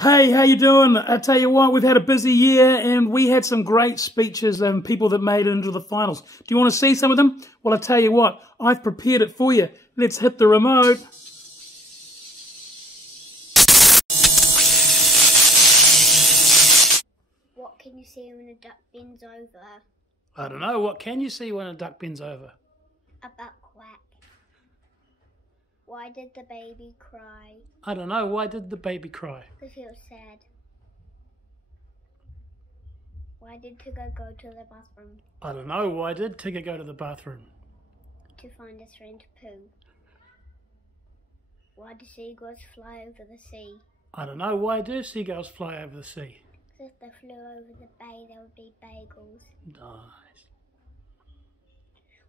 Hey, how you doing? I tell you what, we've had a busy year and we had some great speeches and people that made it into the finals. Do you want to see some of them? Well, I tell you what, I've prepared it for you. Let's hit the remote. What can you see when a duck bends over? I don't know, what can you see when a duck bends over? A butt quack. Why did the baby cry? I don't know, why did the baby cry? Because he was sad. Why did Tigger go to the bathroom? I don't know, why did Tigger go to the bathroom? To find his friend Pooh. Why do seagulls fly over the sea? I don't know, why do seagulls fly over the sea? Because if they flew over the bay, there would be bagels. Nice.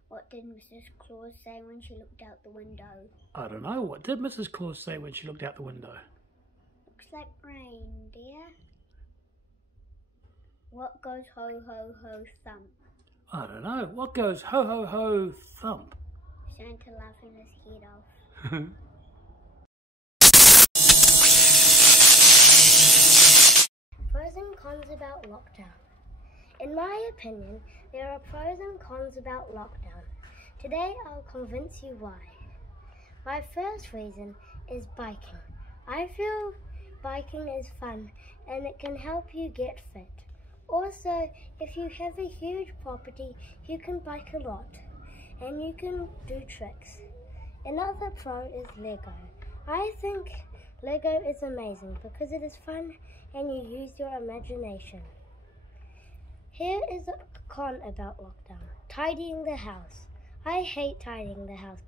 What did Mrs. Claus say when she looked out the window? I don't know, what did Mrs. Claus say when she looked out the window? Looks like reindeer. What goes ho ho ho thump? I don't know, what goes ho ho ho thump? Santa laughing his head off. Pros and cons about lockdown. In my opinion, there are pros and cons about lockdown. Today I'll convince you why. My first reason is biking. I feel biking is fun and it can help you get fit. Also, if you have a huge property, you can bike a lot and you can do tricks. Another pro is Lego. I think Lego is amazing because it is fun and you use your imagination. Here is a con about lockdown. Tidying the house. I hate tidying the house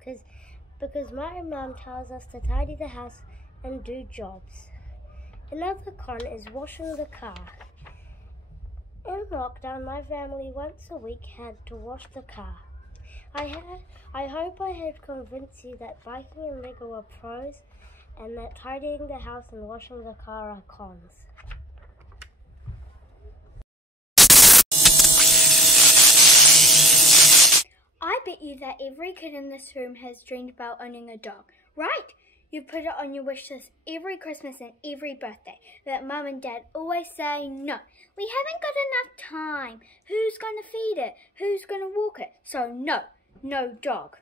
because my mum tells us to tidy the house and do jobs. Another con is washing the car. In lockdown, my family once a week had to wash the car. I hope I have convinced you that biking and Lego are pros and that tidying the house and washing the car are cons. I bet you that every kid in this room has dreamed about owning a dog, right? You put it on your wish list every Christmas and every birthday, but Mum and Dad always say, no, we haven't got enough time. Who's going to feed it? Who's going to walk it? So no dog.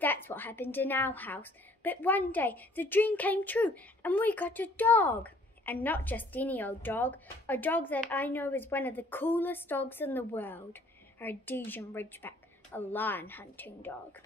That's what happened in our house. But one day, the dream came true and we got a dog. And not just any old dog, a dog that I know is one of the coolest dogs in the world, a Rhodesian Ridgeback, a lion hunting dog.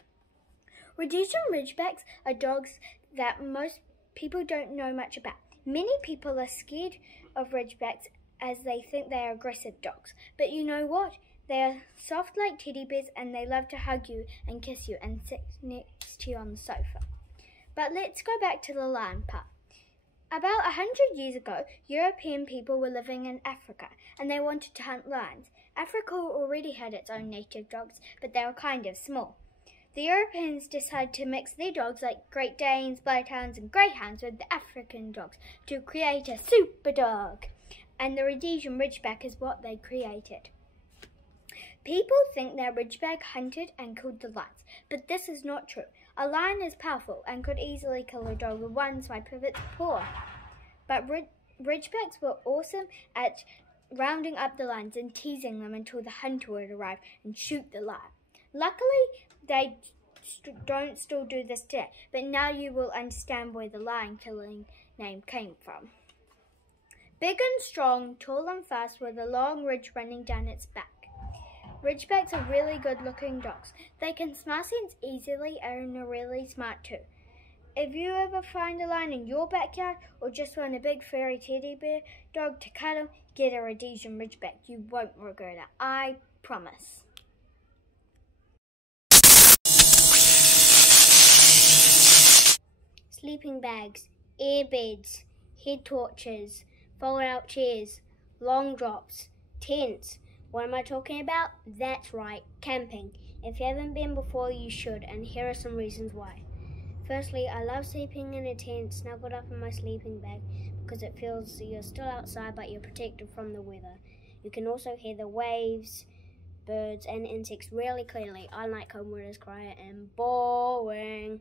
Rhodesian Ridgebacks are dogs that most people don't know much about. Many people are scared of Ridgebacks as they think they are aggressive dogs. But you know what? They are soft like teddy bears and they love to hug you and kiss you and sit next to you on the sofa. But let's go back to the lion part. About 100 years ago, European people were living in Africa and they wanted to hunt lions. Africa already had its own native dogs, but they were kind of small. The Europeans decided to mix their dogs like Great Danes, Bloodhounds and Greyhounds with the African dogs to create a super dog. And the Rhodesian Ridgeback is what they created. People think that Ridgeback hunted and killed the lions, but this is not true. A lion is powerful and could easily kill a dog with one swipe of its paw. But Ridgebacks were awesome at rounding up the lions and teasing them until the hunter would arrive and shoot the lion. Luckily, they don't still do this today, but now you will understand where the lion killing name came from. Big and strong, tall and fast with a long ridge running down its back. Ridgebacks are really good looking dogs. They can smell scents easily and are really smart too. If you ever find a lion in your backyard or just want a big furry teddy bear dog to cuddle, get a Rhodesian Ridgeback. You won't regret it. I promise. Sleeping bags, air beds, head torches, fold-out chairs, long drops, tents. What am I talking about? That's right, camping. If you haven't been before, you should, and here are some reasons why. Firstly, I love sleeping in a tent snuggled up in my sleeping bag because it feels you're still outside but you're protected from the weather. You can also hear the waves, birds and insects really clearly, unlike home where it is quiet and boring.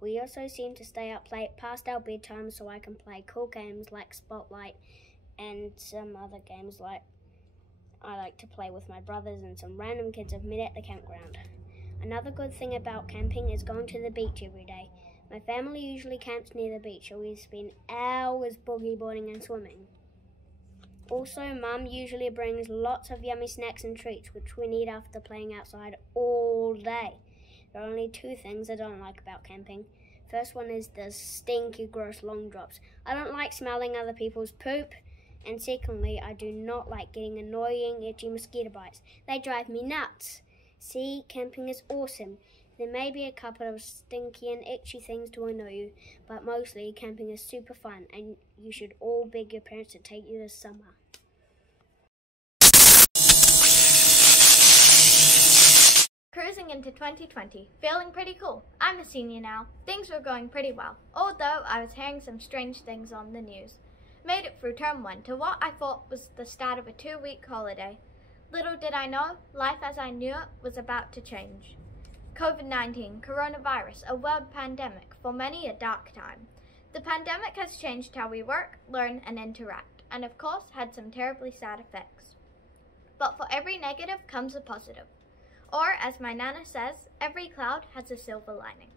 We also seem to stay up late past our bedtime so I can play cool games like Spotlight and some other games like I like to play with my brothers and some random kids I've met at the campground. Another good thing about camping is going to the beach every day. My family usually camps near the beach, so we spend hours boogie boarding and swimming. Also, Mum usually brings lots of yummy snacks and treats, which we need after playing outside all day. There are only two things I don't like about camping. First one is the stinky, gross long drops. I don't like smelling other people's poop. And secondly, I do not like getting annoying, itchy mosquito bites. They drive me nuts. See, camping is awesome. There may be a couple of stinky and itchy things to annoy you, but mostly camping is super fun, and you should all beg your parents to take you this summer. Cruising into 2020, feeling pretty cool. I'm a senior now. Things were going pretty well, although I was hearing some strange things on the news. Made it through term 1 to what I thought was the start of a 2-week holiday. Little did I know, life as I knew it was about to change. COVID-19, coronavirus, a world pandemic, for many a dark time. The pandemic has changed how we work, learn, and interact, and of course had some terribly sad effects. But for every negative comes a positive. Or, as my Nana says, every cloud has a silver lining.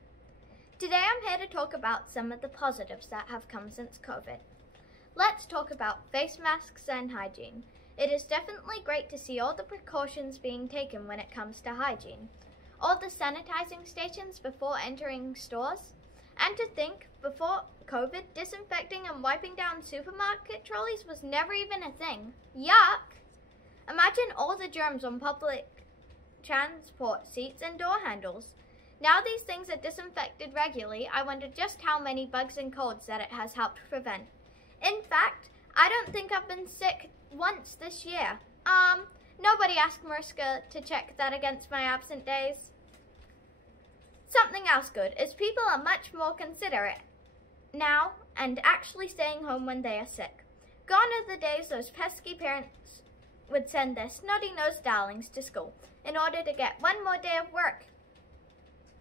Today I'm here to talk about some of the positives that have come since COVID. Let's talk about face masks and hygiene. It is definitely great to see all the precautions being taken when it comes to hygiene. All the sanitizing stations before entering stores. And to think, before COVID, disinfecting and wiping down supermarket trolleys was never even a thing. Yuck! Imagine all the germs on public transport seats and door handles. Now these things are disinfected regularly, I wonder just how many bugs and colds that it has helped prevent. In fact, I don't think I've been sick once this year. Nobody asked Mariska to check that against my absent days. Something else good is people are much more considerate now and actually staying home when they are sick. Gone are the days those pesky parents would send their snotty-nosed darlings to school in order to get one more day of work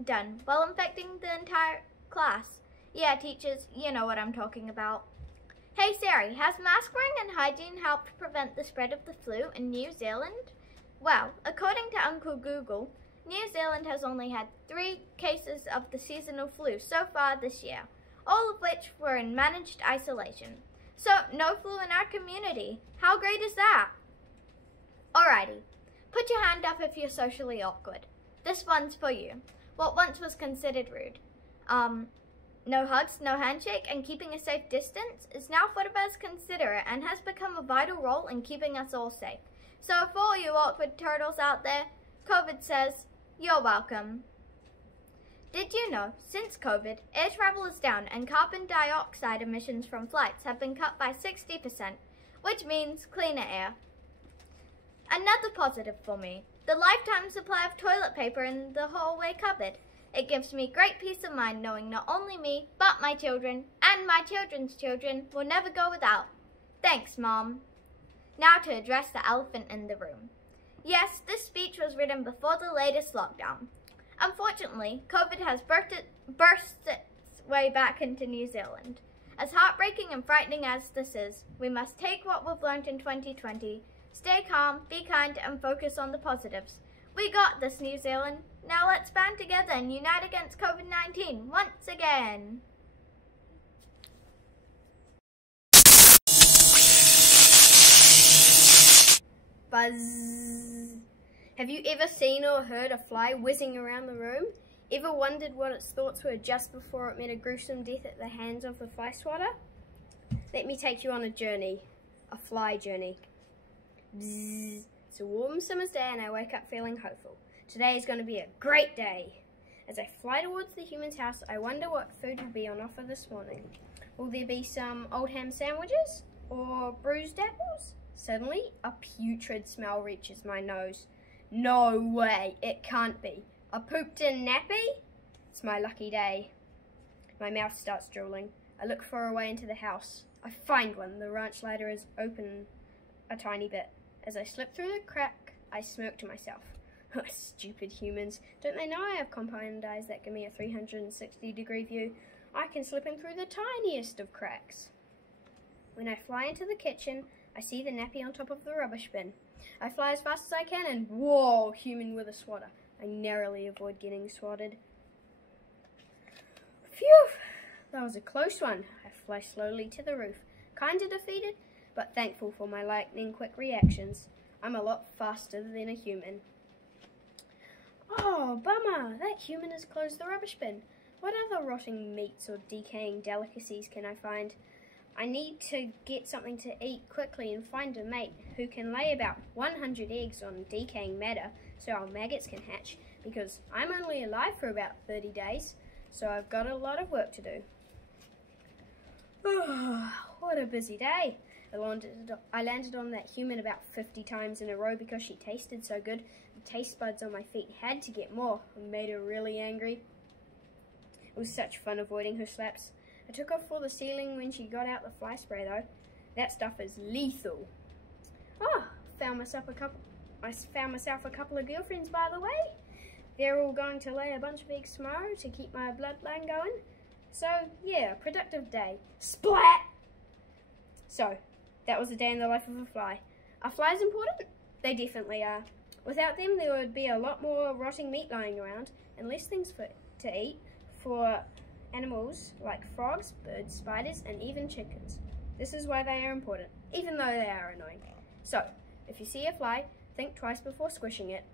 done while infecting the entire class. Yeah, teachers, you know what I'm talking about. Hey Sari, has mask wearing and hygiene helped prevent the spread of the flu in New Zealand? Well, according to Uncle Google, New Zealand has only had 3 cases of the seasonal flu so far this year, all of which were in managed isolation. So, no flu in our community. How great is that? Alrighty, put your hand up if you're socially awkward. This one's for you. What once was considered rude. No hugs, no handshake, and keeping a safe distance is now thought of as considerate and has become a vital role in keeping us all safe. So for all you awkward turtles out there, COVID says, you're welcome. Did you know, since COVID, air travel is down and carbon dioxide emissions from flights have been cut by 60%, which means cleaner air. Another positive for me, the lifetime supply of toilet paper in the hallway cupboard. It gives me great peace of mind knowing not only me, but my children, and my children's children will never go without. Thanks, Mom. Now to address the elephant in the room. Yes, this speech was written before the latest lockdown. Unfortunately, COVID has burst its way back into New Zealand. As heartbreaking and frightening as this is, we must take what we've learned in 2020, stay calm, be kind, and focus on the positives. We got this, New Zealand. Now let's band together and unite against COVID-19 once again. Buzz. Have you ever seen or heard a fly whizzing around the room? Ever wondered what its thoughts were just before it met a gruesome death at the hands of the fly swatter? Let me take you on a journey. A fly journey. Bzzz. It's a warm summer's day and I wake up feeling hopeful. Today is going to be a great day. As I fly towards the human's house, I wonder what food will be on offer this morning. Will there be some old ham sandwiches or bruised apples? Suddenly, a putrid smell reaches my nose. No way, it can't be. A pooped-in nappy? It's my lucky day. My mouth starts drooling. I look far away into the house. I find one. The ranch ladder is open a tiny bit. As I slip through the crack, I smirk to myself. Stupid humans. Don't they know I have compound eyes that give me a 360-degree view? I can slip in through the tiniest of cracks. When I fly into the kitchen, I see the nappy on top of the rubbish bin. I fly as fast as I can and whoa, human with a swatter. I narrowly avoid getting swatted. Phew! That was a close one. I fly slowly to the roof. Kinda defeated, but thankful for my lightning-quick reactions. I'm a lot faster than a human. Oh, bummer! That human has closed the rubbish bin. What other rotting meats or decaying delicacies can I find? I need to get something to eat quickly and find a mate who can lay about 100 eggs on decaying matter so our maggots can hatch, because I'm only alive for about 30 days, so I've got a lot of work to do. What a busy day. I landed on that human about 50 times in a row because she tasted so good. The taste buds on my feet had to get more and made her really angry. It was such fun avoiding her slaps. I took off for the ceiling when she got out the fly spray though. That stuff is lethal. Oh, I found myself a couple of girlfriends by the way. They're all going to lay a bunch of eggs tomorrow to keep my bloodline going. So yeah, productive day. Splat! So, that was a day in the life of a fly. Are flies important? They definitely are. Without them, there would be a lot more rotting meat lying around and less things to eat for animals like frogs, birds, spiders, and even chickens. This is why they are important, even though they are annoying. So, if you see a fly, think twice before squishing it.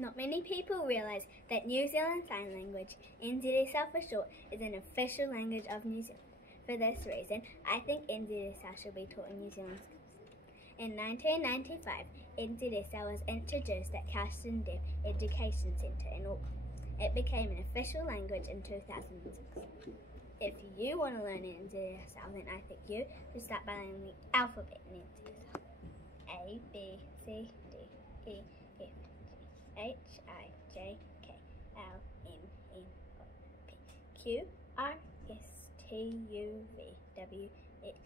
Not many people realise that New Zealand Sign Language, NZSL for short, is an official language of New Zealand. For this reason, I think NZSL should be taught in New Zealand schools. In 1995, NZSL was introduced at Carsten Dev Education Centre in Auckland. It became an official language in 2006. If you want to learn NZSL, then I think you should start by learning the alphabet in NZSL. A, B, C, D, E, F, G, H, I, J, K, L, M, N, O, P, Q, R, S, T, U, V, W, X,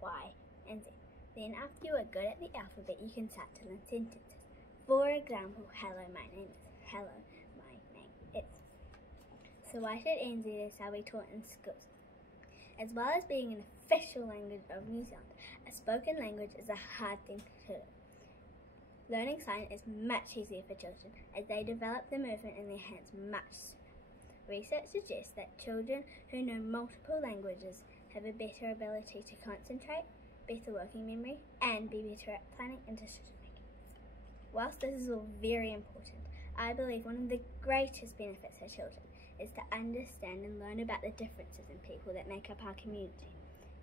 Y, and Z. Then after you are good at the alphabet, you can start to learn sentences. For example, hello, my name is. Hello, my name is. So why should NZSL be taught in schools? As well as being an official language of New Zealand, a spoken language is a hard thing to learn. Learning sign is much easier for children as they develop the movement in their hands much sooner. Research suggests that children who know multiple languages have a better ability to concentrate, better working memory, and be better at planning and decision making. Whilst this is all very important, I believe one of the greatest benefits for children is to understand and learn about the differences in people that make up our community,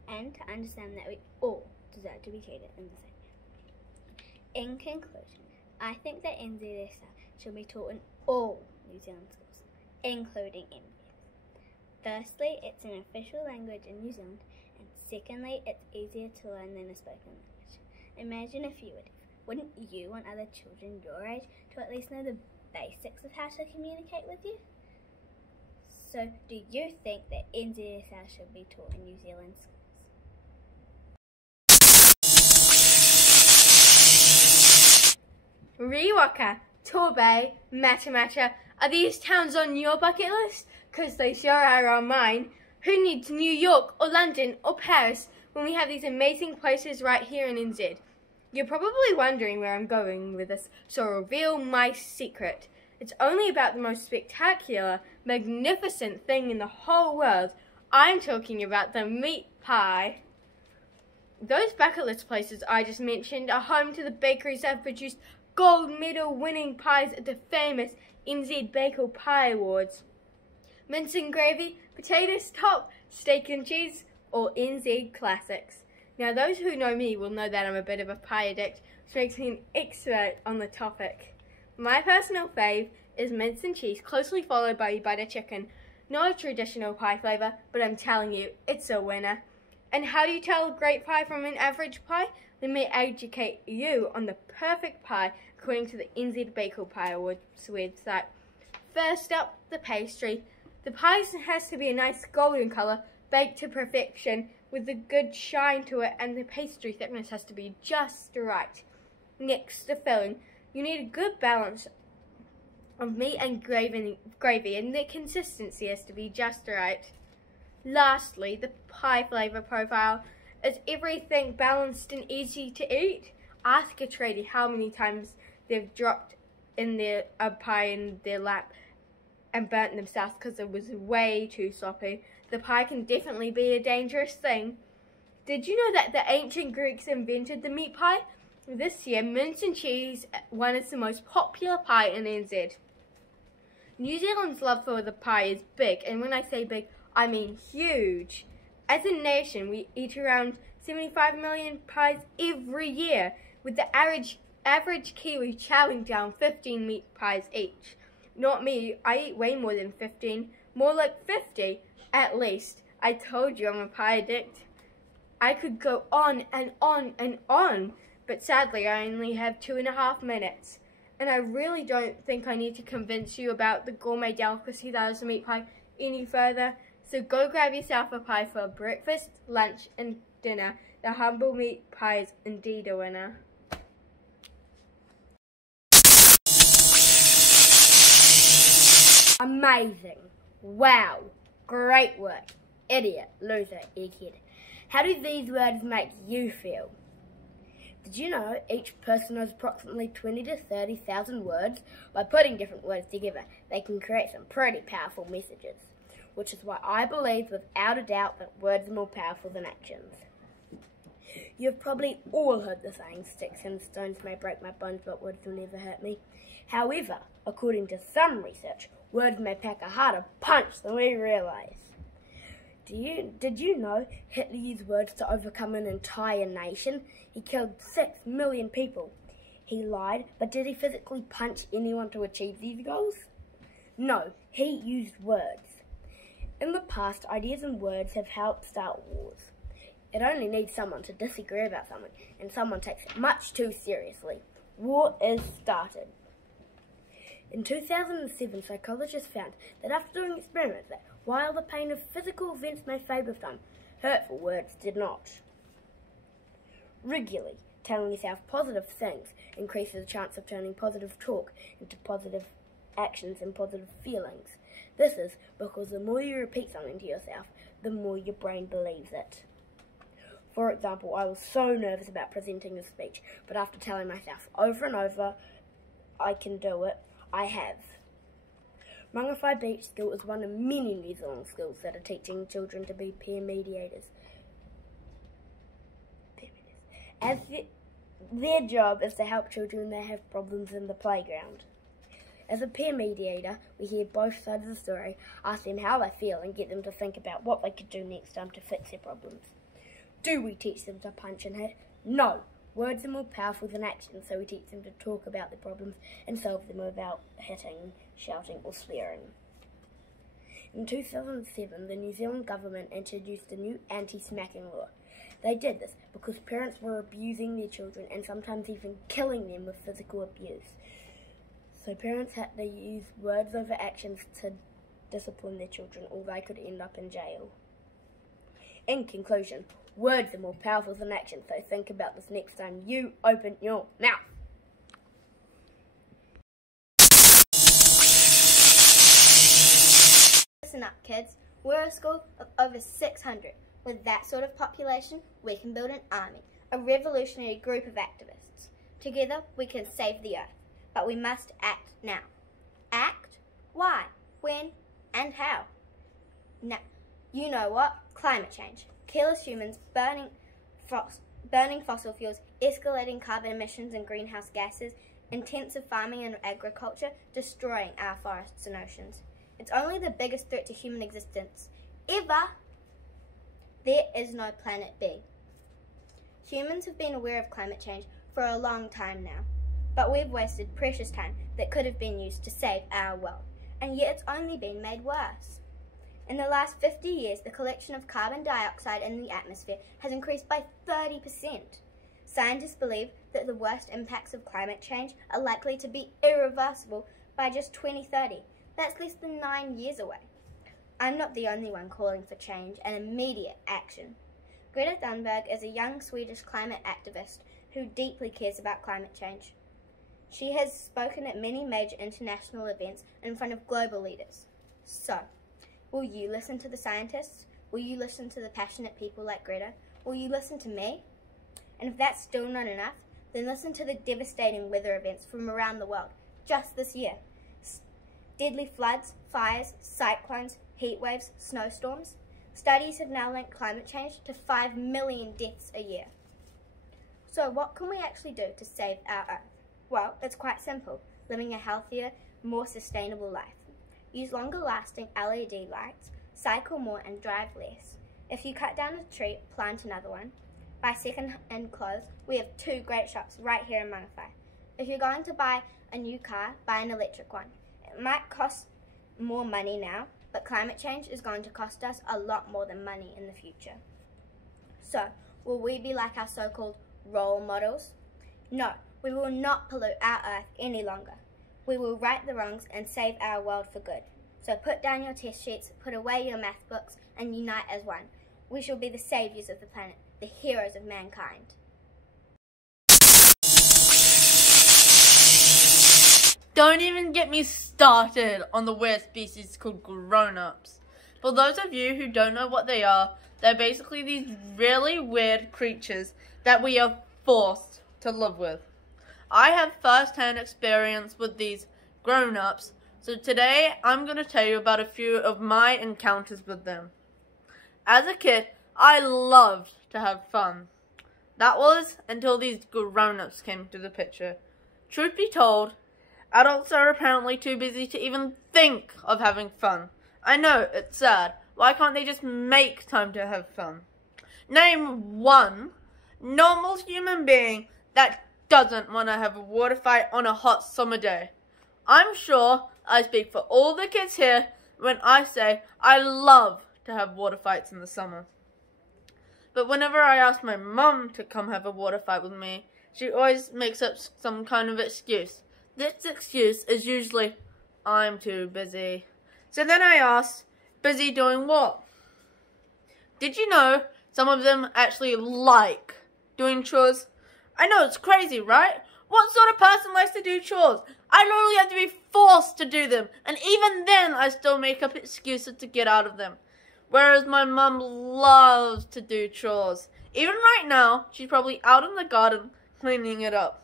and to understand that we all deserve to be treated in the same way. In conclusion, I think that NZSL should be taught in all New Zealand schools, including MBS. Firstly, it's an official language in New Zealand, and secondly, it's easier to learn than a spoken language. Imagine if you were deaf. Wouldn't you want other children your age to at least know the basics of how to communicate with you? So, do you think that NZSL should be taught in New Zealand schools? Riwaka, Torbay, Matamata, are these towns on your bucket list? 'Cause they sure are on mine. Who needs New York or London or Paris when we have these amazing places right here in NZ? You're probably wondering where I'm going with this, so I'll reveal my secret. It's only about the most spectacular, magnificent thing in the whole world. I'm talking about the meat pie. Those bucket list places I just mentioned are home to the bakeries that have produced gold medal winning pies at the famous NZ Baker Pie Awards. Mince and gravy, potatoes top, steak and cheese, or NZ classics. Now those who know me will know that I'm a bit of a pie addict, which makes me an expert on the topic. My personal fave is mince and cheese, closely followed by butter chicken. Not a traditional pie flavour, but I'm telling you, it's a winner. And how do you tell a great pie from an average pie? Let me educate you on the perfect pie according to the NZ Baker Pie Awards website. First up, the pastry. The pie has to be a nice golden colour, baked to perfection, with a good shine to it, and the pastry thickness has to be just right. Next, the filling. You need a good balance of meat and gravy, and the consistency has to be just right. Lastly, the pie flavour profile. Is everything balanced and easy to eat? Ask a tradie how many times they've dropped in a pie in their lap and burnt themselves because it was way too sloppy. The pie can definitely be a dangerous thing. Did you know that the ancient Greeks invented the meat pie? This year, mince and cheese won as the most popular pie in NZ. New Zealand's love for the pie is big, and when I say big, I mean huge. As a nation, we eat around 75 million pies every year, with the average Kiwi chowing down 15 meat pies each. Not me, I eat way more than 15, more like 50 at least. I told you I'm a pie addict. I could go on and on and on, but sadly I only have 2.5 minutes. And I really don't think I need to convince you about the gourmet delicacy that is a meat pie any further. So go grab yourself a pie for breakfast, lunch and dinner. The humble meat pie is indeed a winner. Amazing. Wow. Great work. Idiot, loser, egghead. How do these words make you feel? Did you know each person knows approximately 20 to 30,000 words? By putting different words together, they can create some pretty powerful messages, which is why I believe without a doubt that words are more powerful than actions. You've probably all heard the saying, sticks and stones may break my bones, but words will never hurt me. However, according to some research, words may pack a harder punch than we realise. Did you know Hitler used words to overcome an entire nation? He killed 6 million people. He lied, but did he physically punch anyone to achieve these goals? No, he used words. In the past, ideas and words have helped start wars. It only needs someone to disagree about something, and someone takes it much too seriously. War is started. In 2007, psychologists found that after doing experiments that while the pain of physical events may fade with time, hurtful words did not. Regularly telling yourself positive things increases the chance of turning positive talk into positive actions and positive feelings. This is because the more you repeat something to yourself, the more your brain believes it. For example, I was so nervous about presenting a speech, but after telling myself over and over, I can do it, I have. Mangawhai Beach School is one of many New Zealand schools that are teaching children to be peer mediators. As their job is to help children that have problems in the playground. As a peer mediator, we hear both sides of the story, ask them how they feel and get them to think about what they could do next time to fix their problems. Do we teach them to punch and hit? No. Words are more powerful than action, so we teach them to talk about their problems and solve them without hitting, shouting or swearing. In 2007, the New Zealand government introduced a new anti-smacking law. They did this because parents were abusing their children and sometimes even killing them with physical abuse. So parents had to use words over actions to discipline their children, or they could end up in jail. In conclusion, words are more powerful than action, so think about this next time you open your mouth. Listen up, kids. We're a school of over 600. With that sort of population, we can build an army, a revolutionary group of activists. Together, we can save the earth. But we must act now. Act? Why? When? And how? Now, you know what? Climate change. Careless humans burning fossil fuels, escalating carbon emissions and greenhouse gases, intensive farming and agriculture, destroying our forests and oceans. It's only the biggest threat to human existence ever. There is no planet B. Humans have been aware of climate change for a long time now, but we've wasted precious time that could have been used to save our world, and yet it's only been made worse. In the last 50 years, the collection of carbon dioxide in the atmosphere has increased by 30%. Scientists believe that the worst impacts of climate change are likely to be irreversible by just 2030. That's less than 9 years away. I'm not the only one calling for change and immediate action. Greta Thunberg is a young Swedish climate activist who deeply cares about climate change. She has spoken at many major international events in front of global leaders. So, will you listen to the scientists? Will you listen to the passionate people like Greta? Will you listen to me? And if that's still not enough, then listen to the devastating weather events from around the world just this year. Deadly floods, fires, cyclones, heat waves, snowstorms. Studies have now linked climate change to 5 million deaths a year. So what can we actually do to save our Earth? Well, it's quite simple. Living a healthier, more sustainable life. Use longer lasting LED lights, cycle more and drive less. If you cut down a tree, plant another one. Buy second-hand clothes. We have 2 great shops right here in Mangawhai. If you're going to buy a new car, buy an electric one. It might cost more money now, but climate change is going to cost us a lot more than money in the future. So, will we be like our so-called role models? No, we will not pollute our Earth any longer. We will right the wrongs and save our world for good. So put down your test sheets, put away your math books, and unite as one. We shall be the saviours of the planet, the heroes of mankind. Don't even get me started on the weird species called grown-ups. For those of you who don't know what they are, they're basically these really weird creatures that we are forced to live with. I have first-hand experience with these grown-ups, so today I'm going to tell you about a few of my encounters with them. As a kid, I loved to have fun. That was until these grown-ups came into the picture. Truth be told, adults are apparently too busy to even think of having fun. I know, it's sad. Why can't they just make time to have fun? Name one normal human being that doesn't want to have a water fight on a hot summer day. I'm sure I speak for all the kids here when I say I love to have water fights in the summer. But whenever I ask my mum to come have a water fight with me, she always makes up some kind of excuse. This excuse is usually, I'm too busy. So then I ask, busy doing what? Did you know some of them actually like doing chores? I know, it's crazy, right? What sort of person likes to do chores? I literally have to be forced to do them, and even then I still make up excuses to get out of them. Whereas my mum loves to do chores. Even right now, she's probably out in the garden cleaning it up.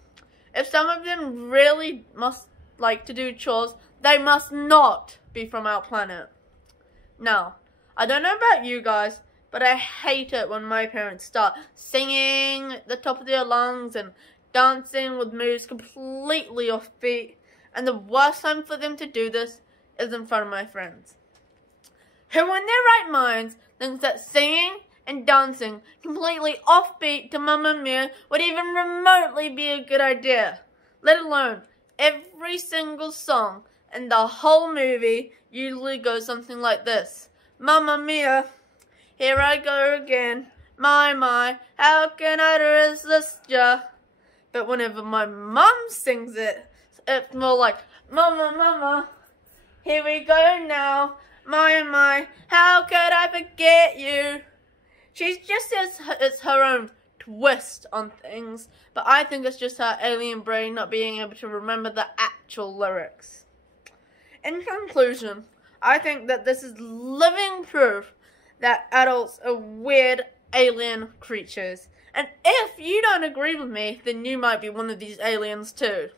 If some of them really must like to do chores, they must not be from our planet. Now, I don't know about you guys, but I hate it when my parents start singing at the top of their lungs and dancing with moves completely off beat. And the worst time for them to do this is in front of my friends, who in their right minds thinks that singing and dancing completely offbeat to Mamma Mia would even remotely be a good idea. Let alone every single song in the whole movie usually goes something like this. Mamma Mia, here I go again. My, how can I resist ya? But whenever my mum sings it, it's more like, Mama, mama, here we go now. My, how could I forget you? She just says it's her own twist on things, but I think it's just her alien brain not being able to remember the actual lyrics. In conclusion, I think that this is living proof that adults are weird alien creatures. And if you don't agree with me, then you might be one of these aliens too.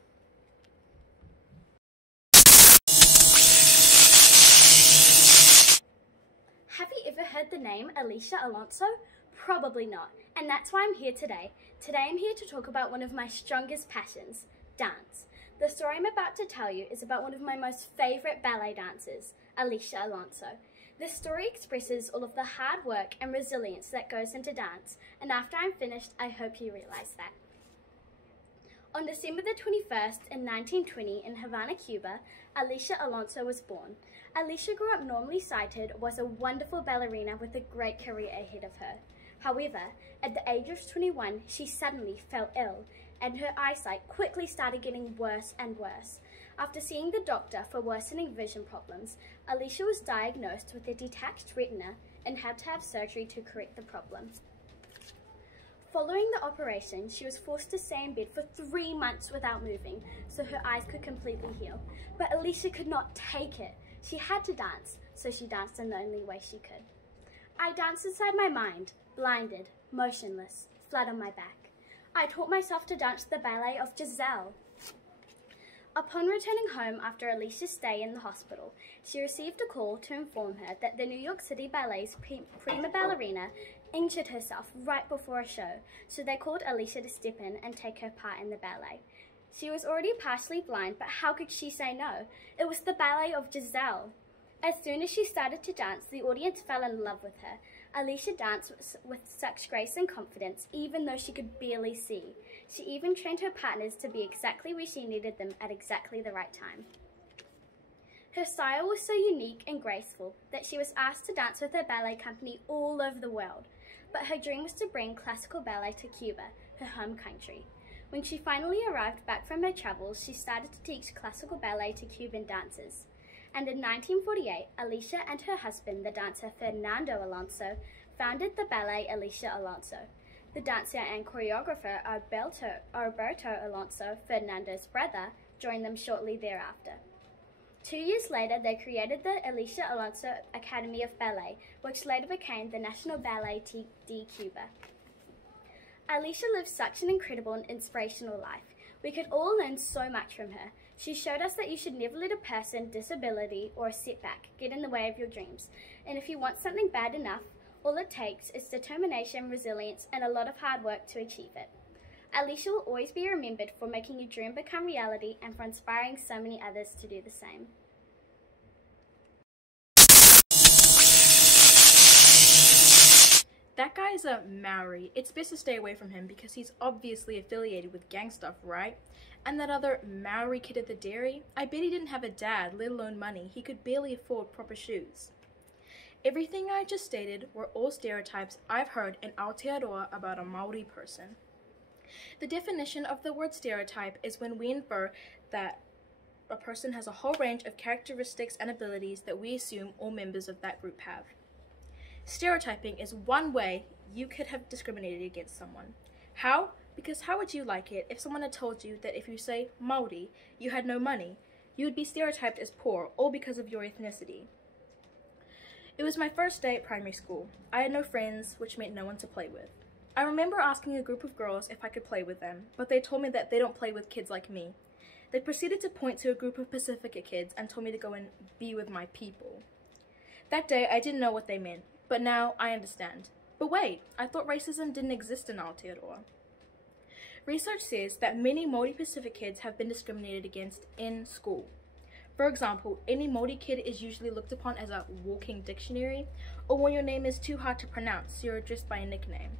Have you ever heard the name Alicia Alonso? Probably not, and that's why I'm here today. Today I'm here to talk about one of my strongest passions, dance. The story I'm about to tell you is about one of my most favourite ballet dancers, Alicia Alonso. This story expresses all of the hard work and resilience that goes into dance, and after I'm finished, I hope you realise that. On December the 21st in 1920 in Havana, Cuba, Alicia Alonso was born. Alicia grew up normally sighted, was a wonderful ballerina with a great career ahead of her. However, at the age of 21, she suddenly fell ill, and her eyesight quickly started getting worse and worse. After seeing the doctor for worsening vision problems, Alicia was diagnosed with a detached retina and had to have surgery to correct the problem. Following the operation, she was forced to stay in bed for 3 months without moving so her eyes could completely heal. But Alicia could not take it. She had to dance, so she danced in the only way she could. I danced inside my mind, blinded, motionless, flat on my back. I taught myself to dance the ballet of Giselle. Upon returning home after Alicia's stay in the hospital, she received a call to inform her that the New York City Ballet's prima ballerina injured herself right before a show, so they called Alicia to step in and take her part in the ballet. She was already partially blind, but how could she say no? It was the ballet of Giselle. As soon as she started to dance, the audience fell in love with her. Alicia danced with such grace and confidence, even though she could barely see. She even trained her partners to be exactly where she needed them at exactly the right time. Her style was so unique and graceful that she was asked to dance with her ballet company all over the world. But her dream was to bring classical ballet to Cuba, her home country. When she finally arrived back from her travels, she started to teach classical ballet to Cuban dancers. And in 1948, Alicia and her husband, the dancer Fernando Alonso, founded the ballet Alicia Alonso. The dancer and choreographer Alberto Alonso, Fernando's brother, joined them shortly thereafter. 2 years later, they created the Alicia Alonso Academy of Ballet, which later became the National Ballet de Cuba. Alicia lived such an incredible and inspirational life. We could all learn so much from her. She showed us that you should never let a person, disability, or a setback get in the way of your dreams. And if you want something bad enough, all it takes is determination, resilience, and a lot of hard work to achieve it. Alicia will always be remembered for making your dream become reality and for inspiring so many others to do the same. That guy's a Maori. It's best to stay away from him because he's obviously affiliated with gang stuff, right? And that other Maori kid at the dairy, I bet he didn't have a dad, let alone money. He could barely afford proper shoes. Everything I just stated were all stereotypes I've heard in Aotearoa about a Maori person. The definition of the word stereotype is when we infer that a person has a whole range of characteristics and abilities that we assume all members of that group have. Stereotyping is one way you could have discriminated against someone. How? Because how would you like it if someone had told you that if you say Maori, you had no money, you would be stereotyped as poor, all because of your ethnicity? It was my first day at primary school. I had no friends, which meant no one to play with. I remember asking a group of girls if I could play with them, but they told me that they don't play with kids like me. They proceeded to point to a group of Pacifica kids and told me to go and be with my people. That day, I didn't know what they meant, but now I understand. But wait, I thought racism didn't exist in Aotearoa. Research says that many Māori Pacific kids have been discriminated against in school. For example, any Māori kid is usually looked upon as a walking dictionary, or when your name is too hard to pronounce, you're addressed by a nickname.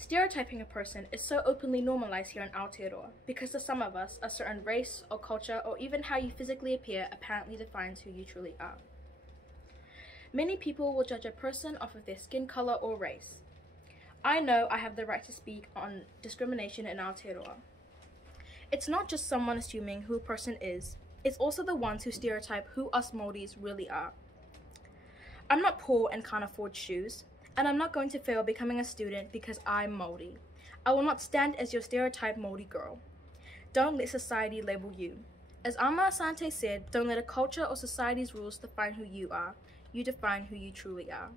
Stereotyping a person is so openly normalized here in Aotearoa because to some of us, a certain race or culture or even how you physically appear apparently defines who you truly are. Many people will judge a person off of their skin color or race. I know I have the right to speak on discrimination in Aotearoa. It's not just someone assuming who a person is, it's also the ones who stereotype who us Māoris really are. I'm not poor and can't afford shoes, and I'm not going to fail becoming a student because I'm Māori. I will not stand as your stereotype Māori girl. Don't let society label you. As Amma Asante said, don't let a culture or society's rules define who you are. You define who you truly are.